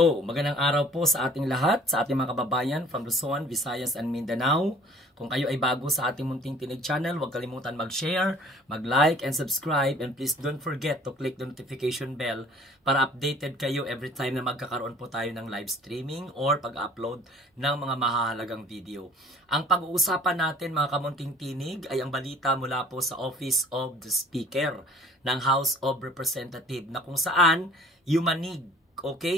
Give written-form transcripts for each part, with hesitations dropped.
Magandang araw po sa ating lahat, sa ating mga kababayan from Luzon, Visayas, and Mindanao. Kung kayo ay bago sa ating Munting Tinig channel, huwag kalimutan mag-share, mag-like, and subscribe. And please don't forget to click the notification bell para updated kayo every time na magkakaroon po tayo ng live streaming or pag-upload ng mga mahalagang video. Ang pag-uusapan natin mga kamunting tinig ay ang balita mula po sa Office of the Speaker ng House of Representatives na kung saan yumanig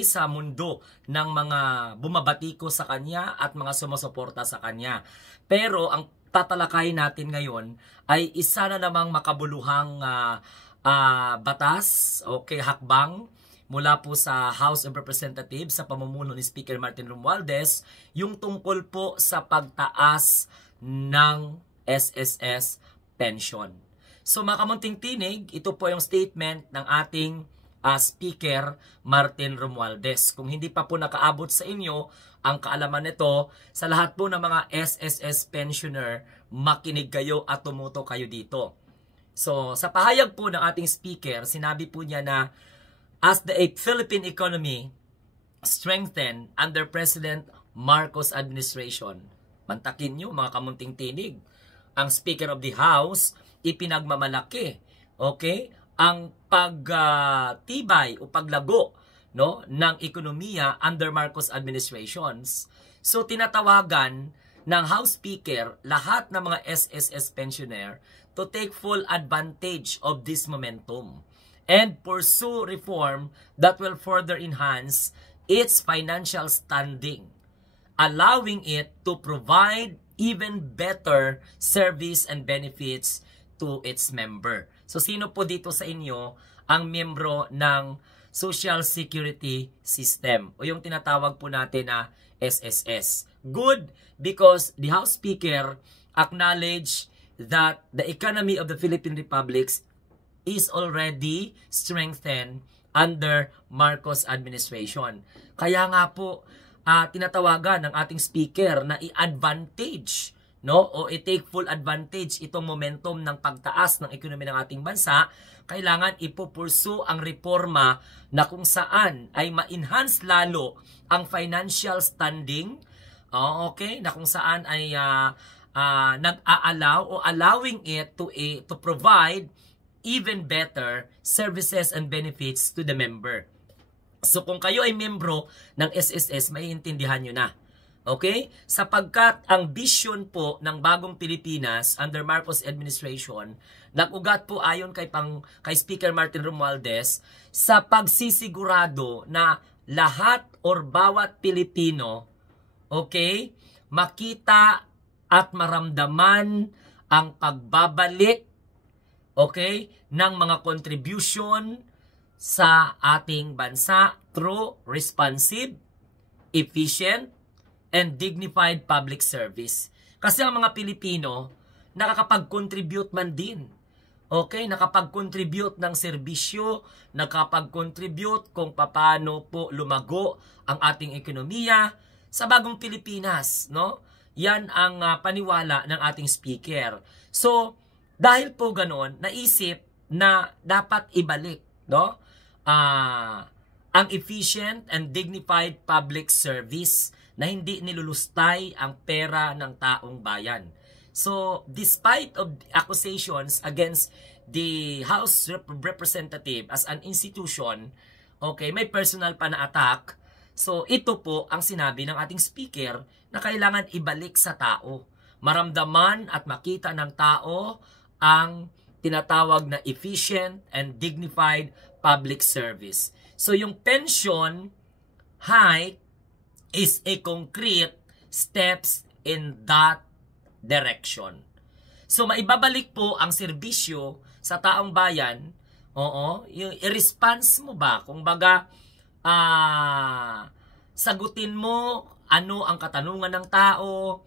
sa mundo ng mga bumabatiko sa kanya at mga sumusuporta sa kanya. Pero ang tatalakayin natin ngayon ay isa na namang makabuluhang batas, hakbang mula po sa House of Representatives sa pamumuno ni Speaker Martin Romualdez, yung tungkol po sa pagtaas ng SSS pension. So mga kamunting tinig, ito po yung statement ng ating Speaker Martin Romualdez. Kung hindi pa po nakaabot sa inyo ang kaalaman nito, sa lahat po ng mga SSS pensioner, makinig kayo at tumuto kayo dito. So, sa pahayag po ng ating speaker, sinabi po niya na as the Philippine economy strengthened under President Marcos administration, mantakin nyo mga kamunting tinig, ang Speaker of the House ipinagmamalaki, ang pagtibay o paglago ng ekonomiya under Marcos administrations. So tinatawagan ng House Speaker lahat ng mga SSS pensioner to take full advantage of this momentum and pursue reform that will further enhance its financial standing, allowing it to provide even better service and benefits to its member. So sino po dito sa inyo ang miyembro ng Social Security System o yung tinatawag po natin na SSS? Good, because the House Speaker acknowledged that the economy of the Philippine Republic is already strengthened under Marcos administration. Kaya nga po tinatawagan ng ating speaker na i-advantage o i-take full advantage itong momentum ng pagtaas ng ekonomiya ng ating bansa. Kailangan ipupursu ang reforma na kung saan ay ma-enhance lalo ang financial standing, na kung saan ay nag-a-allow o allowing it to provide even better services and benefits to the member. So kung kayo ay membro ng SSS, maiintindihan nyo na. Sapagkat ang vision po ng bagong Pilipinas under Marcos administration, nag-ugat po ayon kay Speaker Martin Romualdez sa pagsisigurado na lahat or bawat Pilipino, makita at maramdaman ang pagbabalik, ng mga contribution sa ating bansa through responsive, efficient, and dignified public service. Kasi ang mga Pilipino, nakakapag-contribute man din. Nakapag-contribute ng serbisyo, nakapag-contribute kung paano po lumago ang ating ekonomiya sa bagong Pilipinas. Yan ang paniwala ng ating speaker. So, dahil po ganon, naisip na dapat ibalik ang efficient and dignified public service na hindi nilulustay ang pera ng taong bayan. So, despite of accusations against the House Representative as an institution, may personal pa na attack. So, ito po ang sinabi ng ating speaker na kailangan ibalik sa tao. Maramdaman at makita ng tao ang tinatawag na efficient and dignified public service. So, yung pension hike is a concrete steps in that direction. So, maibabalik po ang serbisyo sa taong bayan. Yung i-response mo ba? Kung baga, sagutin mo ano ang katanungan ng tao.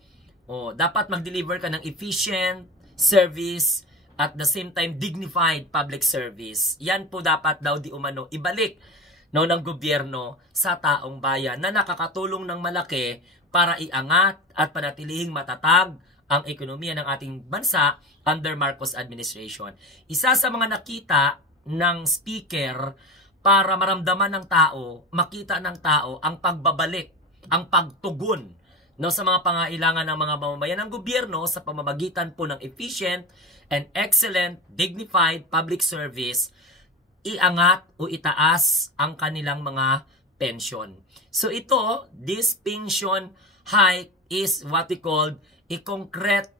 Dapat mag-deliver ka ng efficient service at the same time dignified public service. Yan po dapat daw di umano ibalik ng gobyerno sa taong bayan na nakakatulong ng malaki para iangat at panatilihing matatag ang ekonomiya ng ating bansa under Marcos administration. Isa sa mga nakita ng speaker para maramdaman ng tao, makita ng tao ang pagbabalik, ang pagtugon no, sa mga pangailangan ng mga mamamayan ng gobyerno sa pamamagitan po ng efficient and excellent, dignified public service, iangat o itaas ang kanilang mga pension. So ito, this pension hike is what we call a concrete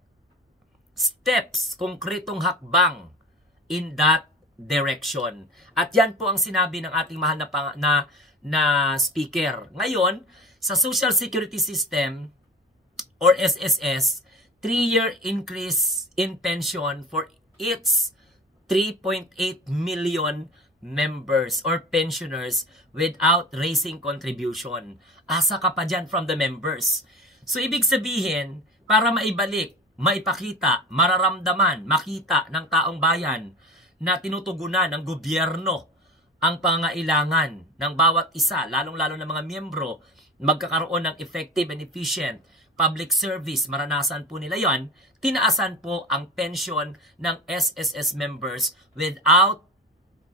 steps, konkretong hakbang in that direction. At yan po ang sinabi ng ating mahal na speaker. Ngayon, sa Social Security System or SSS, 3-year increase in pension for its 3.8 million members or pensioners without raising contribution. Asa ka pa dyan from the members. So, ibig sabihin, para maibalik, maipakita, mararamdaman, makita ng taong bayan na tinutugunan ng gobyerno ang pangailangan ng bawat isa, lalong-lalo ng mga miyembro, magkakaroon ng effective and efficient public service, maranasan po nila yon, tinaasan po ang pension ng SSS members without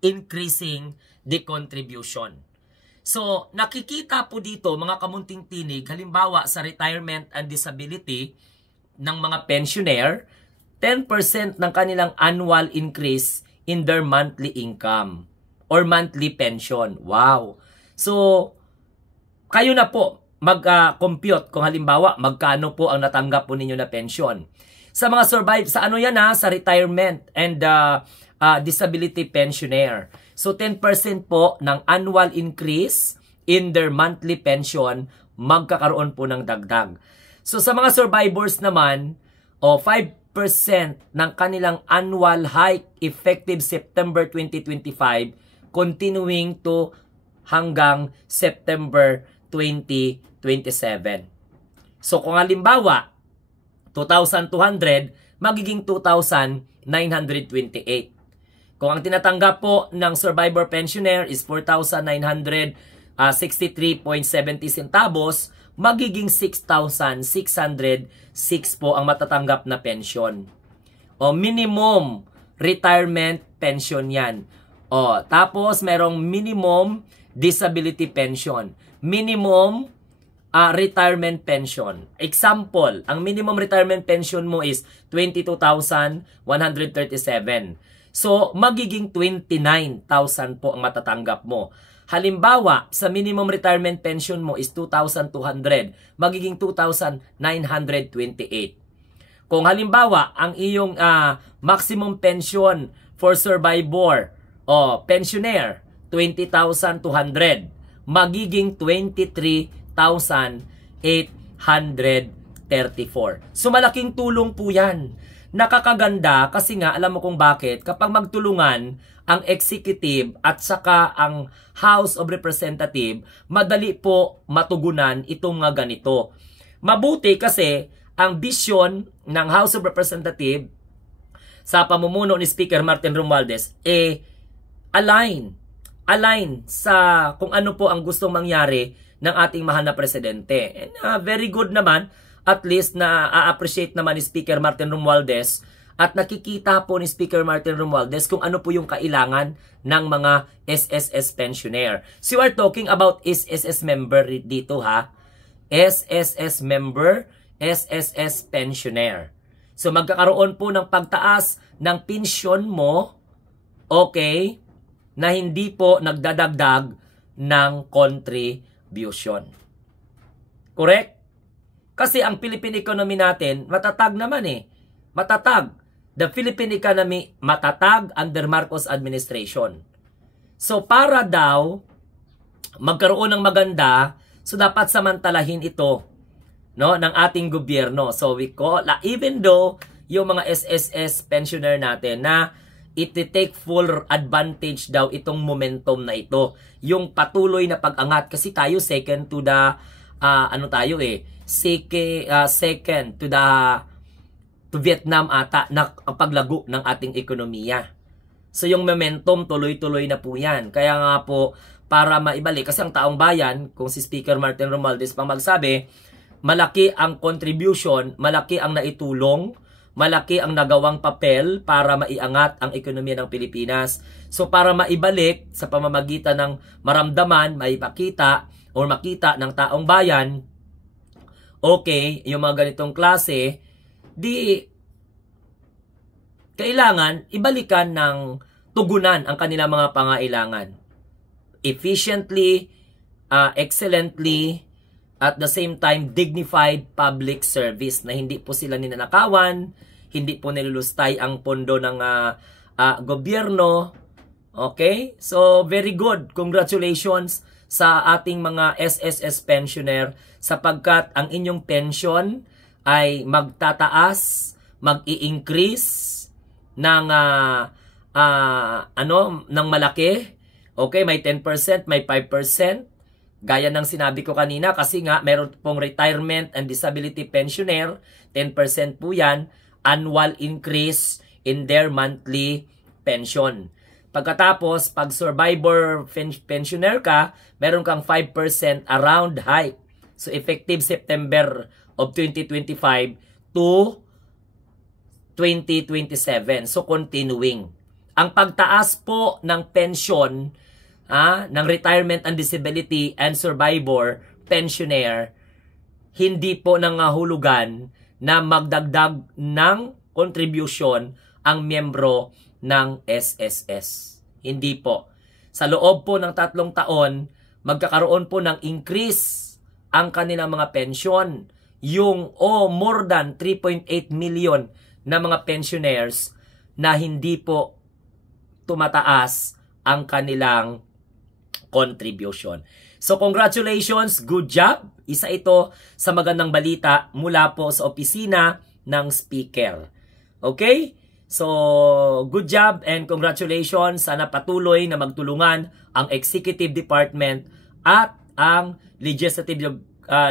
increasing the contribution. So, nakikita po dito mga kamunting tinig, halimbawa sa retirement and disability ng mga pensioner, 10% ng kanilang annual increase in their monthly income or monthly pension. Wow! So, kayo na po mag-compute kung halimbawa magkano po ang natanggap po ninyo na pension. Sa mga sa ano yan sa retirement and disability pensioner. So 10% po ng annual increase in their monthly pension magkakaroon po ng dagdag. So sa mga survivors naman, 5% ng kanilang annual hike effective September 2025 continuing to hanggang September 2027. So kung halimbawa 2,200 magiging 2,928. Kung ang tinatanggap po ng survivor pensioner is 4,963.70 centavos, magiging 6,606 po ang matatanggap na pension. O minimum retirement pension yan. O tapos merong minimum disability pension. Minimum retirement pension. Example, ang minimum retirement pension mo is 22,137. So, magiging 29,000 po ang matatanggap mo. Halimbawa, sa minimum retirement pension mo is 2,200, magiging 2,928. Kung halimbawa, ang iyong maximum pension for survivor o pensioner, 20,200, magiging 23,834. So, malaking tulong po yan. Nakakaganda kasi nga alam mo kung bakit kapag magtulungan ang executive at saka ang House of Representative, madali po matugunan itong ganito. Mabuti kasi ang vision ng House of Representative sa pamumuno ni Speaker Martin Romualdez align sa kung ano po ang gustong mangyari ng ating mahal na presidente. And very good naman. At least na a-appreciate naman ni Speaker Martin Romualdez at nakikita po ni Speaker Martin Romualdez kung ano po yung kailangan ng mga SSS pensioner. So you are talking about SSS member dito SSS member, SSS pensioner. So magkakaroon po ng pagtaas ng pensyon mo, okay, na hindi po nagdadagdag ng contribution. Correct? Kasi ang Philippine economy natin, matatag naman Matatag. The Philippine economy, matatag under Marcos administration. So para daw magkaroon ng maganda, so dapat samantalahin ito ng ating gobyerno. So we call, even though yung mga SSS pensioner natin na iti-take full advantage daw itong momentum na ito. Yung patuloy na pag-angat kasi tayo second to the second to Vietnam ata na paglago ng ating ekonomiya. So yung momentum tuloy-tuloy na po yan. Kaya nga po para maibalik kasi ang taong bayan, kung si Speaker Martin Romualdez pang magsabi, malaki ang contribution, malaki ang naitulong, malaki ang nagawang papel para maiangat ang ekonomiya ng Pilipinas. So para maibalik sa pamamagitan ng maramdaman, maipakita o makita ng taong bayan, okay, yung mga ganitong klase, di kailangan ibalikan ng tugunan ang kanilang mga pangailangan. Efficiently, excellently, at the same time, dignified public service na hindi po sila ninanakawan, hindi po nilulustay ang pondo ng gobyerno. Okay? So, very good. Congratulations sa ating mga SSS pensioner sapagkat ang inyong pension ay magtataas, mag-i-increase ng ng malaki. Okay, may 10%, may 5%. Gaya ng sinabi ko kanina kasi nga meron pong retirement and disability pensioner, 10% po yan, annual increase in their monthly pension. Pagkatapos, pag survivor pensioner ka, meron kang 5% around hike. So effective September of 2025 to 2027. So continuing. Ang pagtaas po ng pension ng retirement and disability and survivor pensioner, hindi po nangahulugan na magdagdag ng contribution ang miyembro ng SSS. Hindi po. Sa loob po ng 3 taon, magkakaroon po ng increase ang kanilang mga pension. Yung more than 3.8 million na mga pensioners na hindi po tumataas ang kanilang contribution. So congratulations, good job. Isa ito sa magandang balita mula po sa opisina ng speaker. Okay? So good job and congratulations. Sana patuloy na magtulungan ang executive department at ang legislative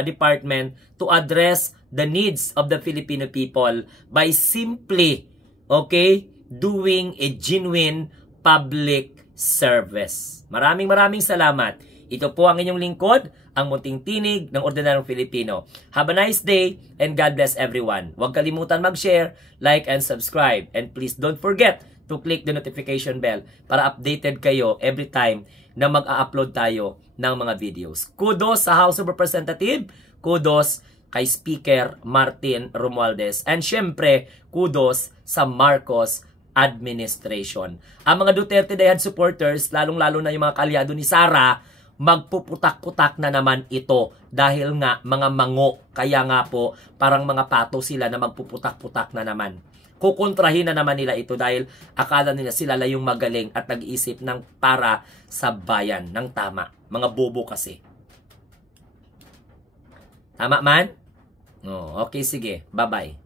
department to address the needs of the Filipino people by simply, okay, doing a genuine public service. Maraming salamat. Ito po ang inyong lingkod, ang munting tinig ng ordinaryong Filipino. Have a nice day and God bless everyone. Huwag kalimutan mag-share, like, and subscribe. And please don't forget to click the notification bell para updated kayo every time na mag-a-upload tayo ng mga videos. Kudos sa House of Representatives, kudos kay Speaker Martin Romualdez, and syempre, kudos sa Marcos administration. Ang mga Duterte Dayad supporters, lalong-lalo na yung mga kalyado ni Sara, magpuputak-putak na naman ito dahil nga mga mango. Kaya nga po, parang mga pato sila na magpuputak-putak na naman. Kukontrahin na naman nila ito dahil akala nila sila lang yung magaling at nag-iisip ng para sa bayan ng tama. Mga bobo kasi. Tama man? Okay, sige. Bye-bye.